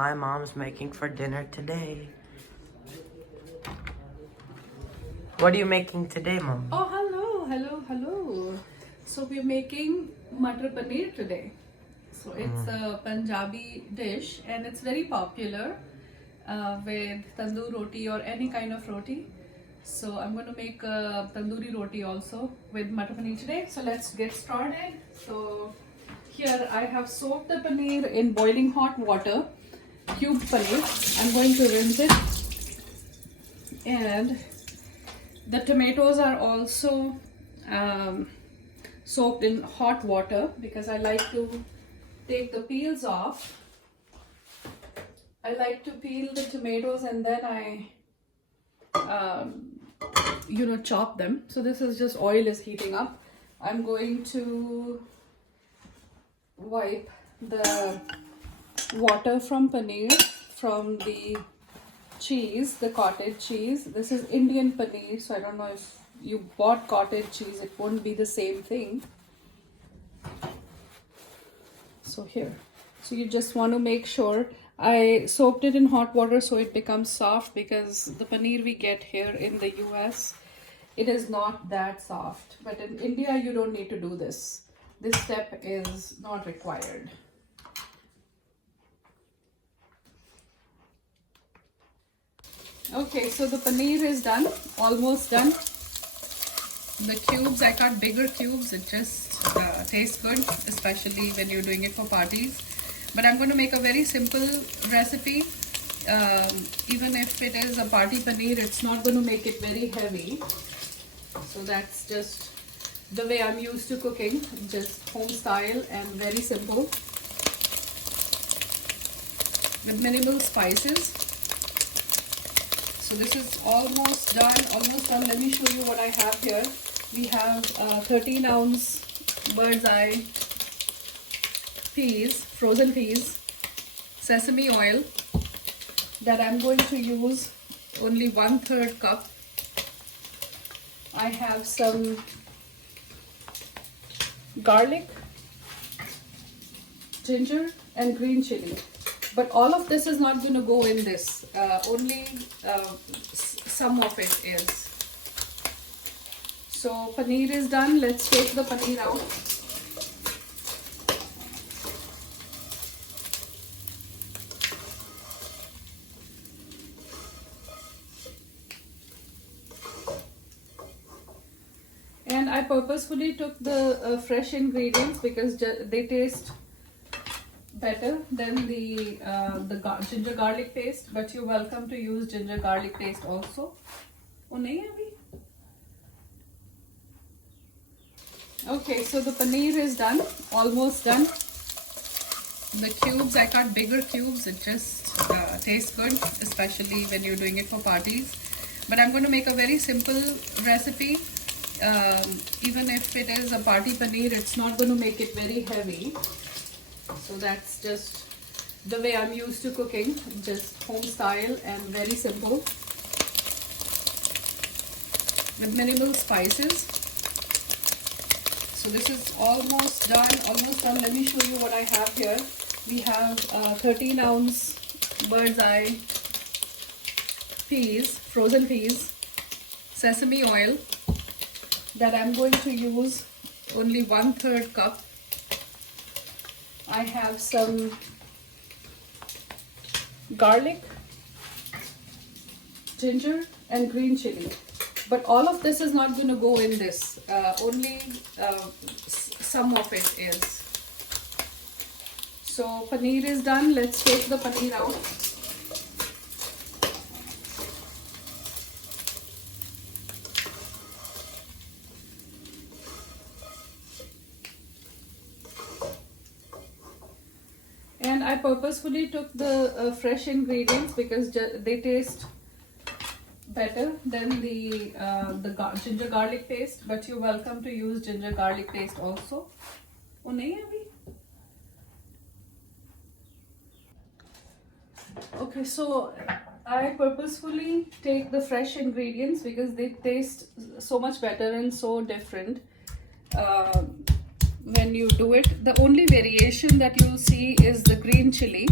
My mom's making for dinner today. What are you making today, Mom? Oh, hello. So we're making Matar Paneer today. So it's a Punjabi dish and it's very popular with tandoor roti or any kind of roti. So I'm going to make tandoori roti also with Matar Paneer today. So let's get started. So here I have soaked the paneer in boiling hot water, cubed paneer. I'm going to rinse it, and the tomatoes are also soaked in hot water because I like to take the peels off. I like to peel the tomatoes and then I chop them. So this is just oil is heating up. I'm going to wipe the water from paneer from the cheese, the cottage cheese. This is Indian paneer, so I don't know if you bought cottage cheese, it won't be the same thing. So here, so you just want to make sure. I soaked it in hot water so it becomes soft, because the paneer we get here in the US, it is not that soft, but in India you don't need to do this. This step is not required. Okay, so the paneer is done, almost done. The cubes, I cut bigger cubes. It just tastes good, especially when you're doing it for parties. But I'm going to make a very simple recipe. Even if it is a party paneer, it's not going to make it very heavy. So that's just the way I'm used to cooking, just home style and very simple with minimal spices. So this is almost done. Let me show you what I have here. We have 13-ounce bird's eye peas, frozen peas, sesame oil that I'm going to use only 1/3 cup. I have some garlic, ginger and green chili. But all of this is not going to go in this. Only some of it is. So paneer is done. Let's take the paneer out. And I purposefully took the fresh ingredients because they taste better than the ginger garlic paste, but you're welcome to use ginger garlic paste also. Oh, nahi hai abhi? Okay, so the paneer is done, almost done. The cubes, I cut bigger cubes. It just tastes good, especially when you're doing it for parties. But I'm going to make a very simple recipe. Even if it is a party paneer, it's not going to make it very heavy. So that's just the way I'm used to cooking, just home style and very simple with minimal spices. So this is almost done. Let me show you what I have here. We have 13-ounce bird's eye peas, frozen peas, sesame oil that I'm going to use only 1/3 cup. I have some garlic, ginger and green chili. But all of this is not going to go in this. Only some of it is. So paneer is done. Let's take the paneer out. And I purposefully took the fresh ingredients because they taste better than the ginger garlic paste, but you're welcome to use ginger garlic paste also. Oh, nahi hai abhi? Okay, so I purposefully take the fresh ingredients because they taste so much better and so different when you do it. The only variation that you'll see is the green chili.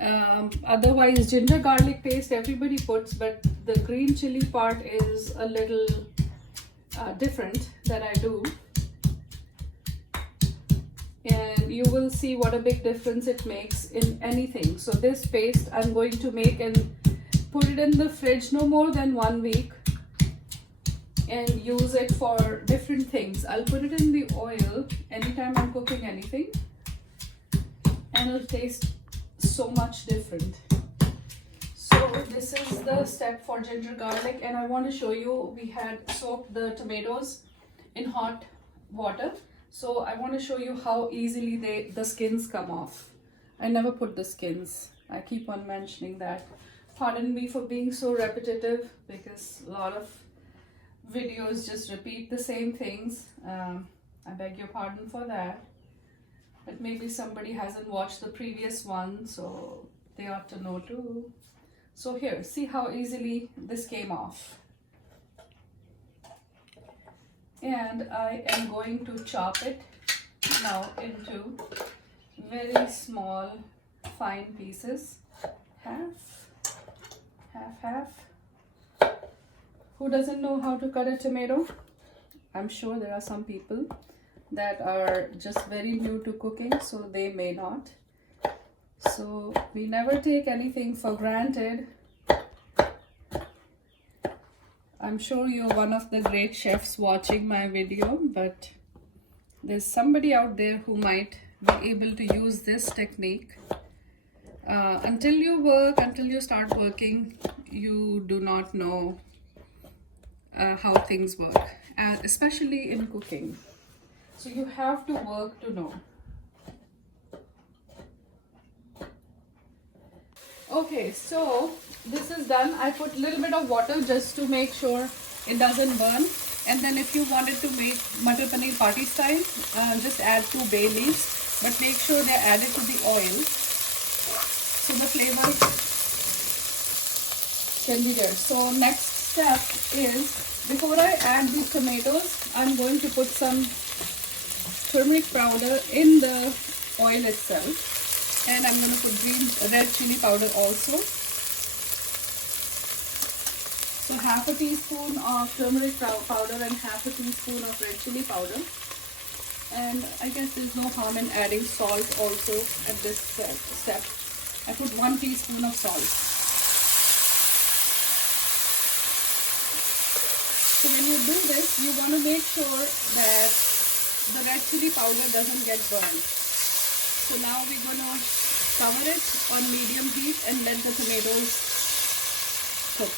Otherwise, ginger garlic paste everybody puts, but the green chili part is a little different that I do. And you will see what a big difference it makes in anything. So this paste I'm going to make and put it in the fridge no more than 1 week and use it for different things. I'll put it in the oil anytime I'm cooking anything and it'll taste so much different. So this is the step for ginger garlic, and I want to show you, we had soaked the tomatoes in hot water. So I want to show you how easily the skins come off. I never put the skins. I keep on mentioning that. Pardon me for being so repetitive because a lot of videos just repeat the same things. I beg your pardon for that. But maybe somebody hasn't watched the previous one, so they ought to know too. So here, see how easily this came off. And I am going to chop it now into very small, fine pieces. Half. Who doesn't know how to cut a tomato? I'm sure there are some people that are just very new to cooking, so they may not. So we never take anything for granted. I'm sure you're one of the great chefs watching my video, but there's somebody out there who might be able to use this technique. Until you start working, you do not know how things work, especially in cooking. So you have to work to know. Okay, so this is done. I put a little bit of water just to make sure it doesn't burn. And then if you wanted to make Matar Paneer party style, just add 2 bay leaves, but make sure they're added to the oil so the flavor can be there. So next step is, before I add the tomatoes, I'm going to put some turmeric powder in the oil itself, and I'm going to put red chili powder also. So half a teaspoon of turmeric powder and half a teaspoon of red chili powder. And I guess there's no harm in adding salt also at this step. I put 1 teaspoon of salt. So when you do this, you want to make sure that the red chili powder doesn't get burned. So now we're going to cover it on medium heat and let the tomatoes cook.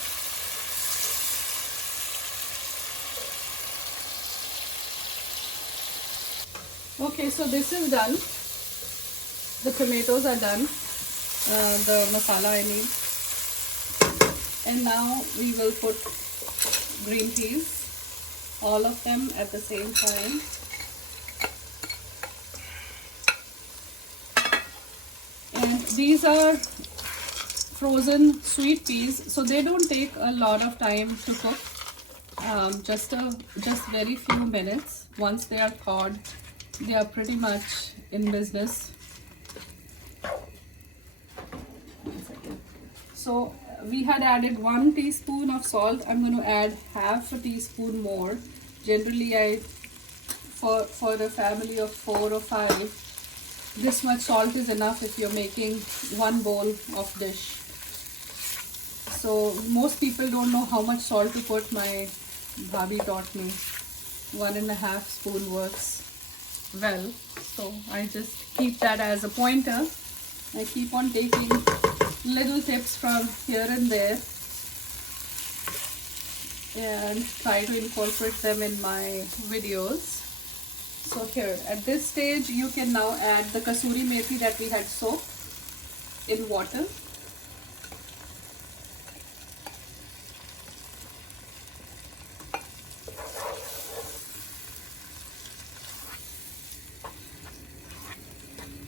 Okay, so this is done. The tomatoes are done. The masala I need. And now we will put green peas, all of them at the same time. And these are frozen sweet peas, so they don't take a lot of time to cook. Just very few minutes. Once they are thawed, they are pretty much in business. So we had added 1 teaspoon of salt. I'm going to add half a teaspoon more. Generally, for a family of 4 or 5, this much salt is enough if you're making 1 bowl of dish. So most people don't know how much salt to put. My bhabhi taught me 1.5 spoon works well. So I just keep that as a pointer. I keep on taking little tips from here and there and try to incorporate them in my videos. So here at this stage you can now add the kasuri methi that we had soaked in water.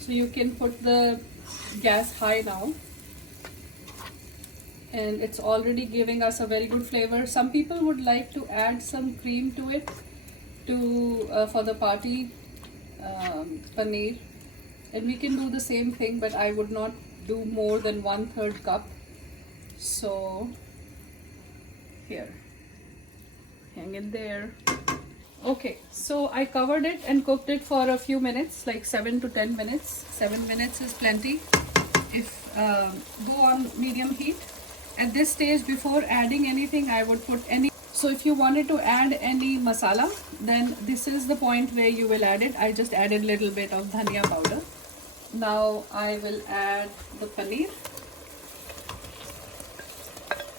So you can put the gas high now, and it's already giving us a very good flavor. Some people would like to add some cream to it for the party paneer, and we can do the same thing, but I would not do more than 1/3 cup. So here, hang it there. Okay, so I covered it and cooked it for a few minutes, like 7 to 10 minutes. 7 minutes is plenty. If go on medium heat. At this stage, before adding anything, I would put any. So if you wanted to add any masala, then this is the point where you will add it. I just added a little bit of dhania powder. Now I will add the paneer,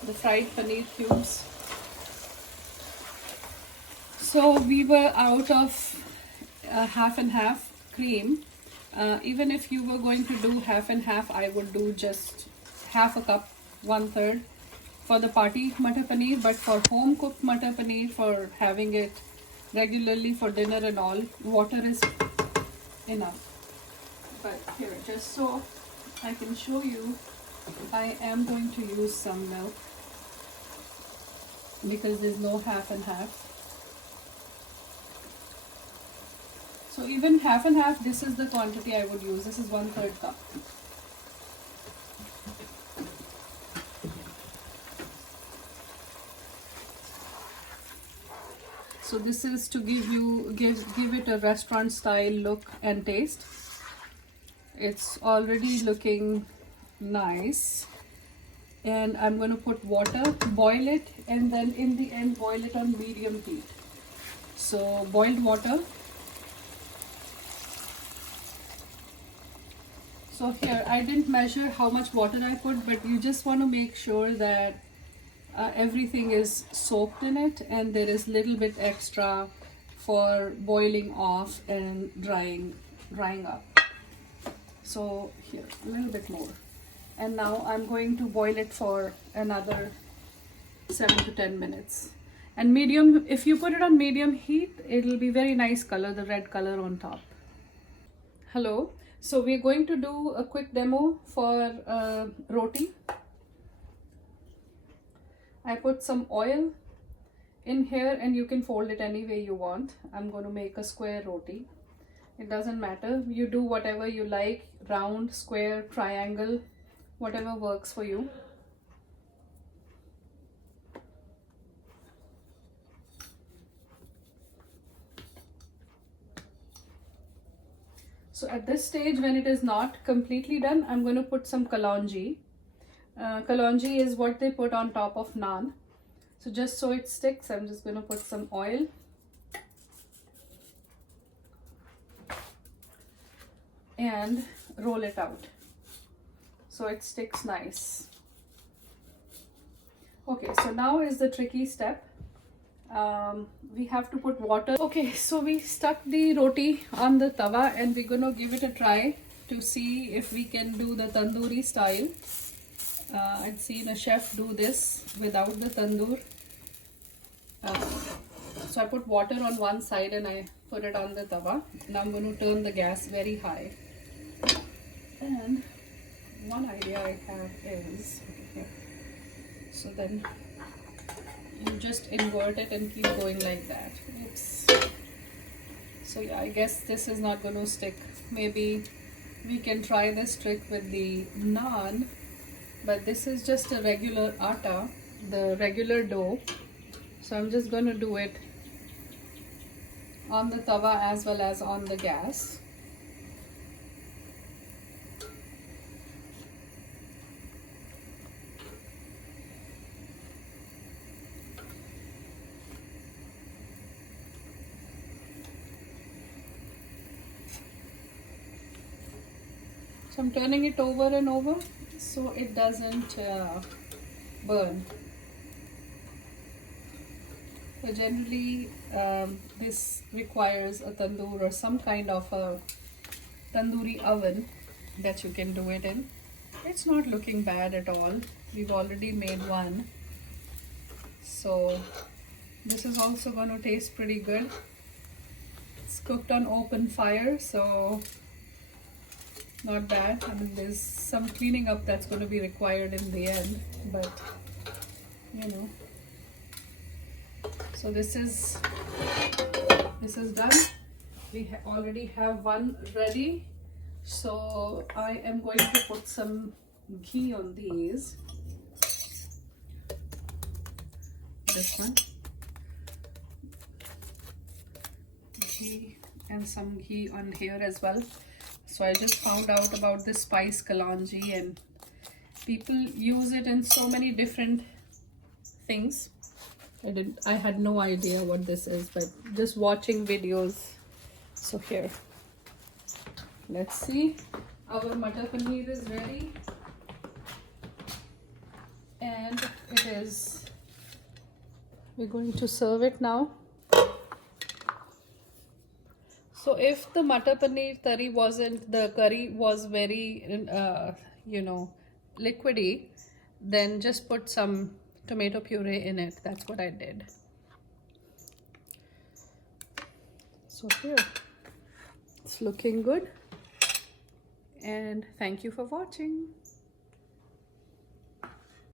the fried paneer cubes. So we were out of half and half cream. Even if you were going to do half and half, I would do just half a cup, 1/3 for the party matar paneer. But for home cooked matar paneer, for having it regularly for dinner and all, water is enough. But here, just so I can show you, I am going to use some milk because there's no half and half. So even half and half, this is the quantity I would use. This is 1/3 cup. So this is to give it a restaurant style look and taste. It's already looking nice. And I'm going to put water, boil it, and then in the end boil it on medium heat. So boiled water. So here, I didn't measure how much water I put, but you just want to make sure that everything is soaked in it and there is little bit extra for boiling off and drying up. So here, a little bit more. And now I'm going to boil it for another 7 to 10 minutes. And medium, if you put it on medium heat, it'll be very nice color, the red color on top. Hello. So we're going to do a quick demo for roti. I put some oil in here and you can fold it any way you want. I'm going to make a square roti. It doesn't matter. You do whatever you like, round, square, triangle, whatever works for you. So at this stage, when it is not completely done, I'm going to put some kalonji. Kalonji is what they put on top of naan. So just so it sticks, I'm just going to put some oil. And roll it out. So it sticks nice. Okay, so now is the tricky step. We have to put water. Okay, so we stuck the roti on the tawa and we're gonna give it a try to see if we can do the tandoori style. I'd seen a chef do this without the tandoor. So I put water on one side and I put it on the tawa. Now I'm going to turn the gas very high. And one idea I have is, okay, here. So then you just invert it and keep going like that. Oops. So yeah, I guess this is not going to stick. Maybe we can try this trick with the naan, but this is just a regular atta, the regular dough. So I'm just going to do it on the tawa as well as on the gas. So I'm turning it over and over so it doesn't burn. So generally this requires a tandoor or some kind of a tandoori oven that you can do it in. It's not looking bad at all. We've already made one. So this is also going to taste pretty good. It's cooked on open fire, so not bad. I mean, there's some cleaning up that's going to be required in the end, but you know. So this is done. We already have one ready. So I am going to put some ghee on these. This one. Ghee and some ghee on here as well. So I just found out about this spice kalonji, and people use it in so many different things. I had no idea what this is, but just watching videos. So here, let's see. Our Matar Paneer is ready, and it is. We're going to serve it now. So if the Matar Paneer curry was very, liquidy, then just put some tomato puree in it. That's what I did. So here, it's looking good. And thank you for watching.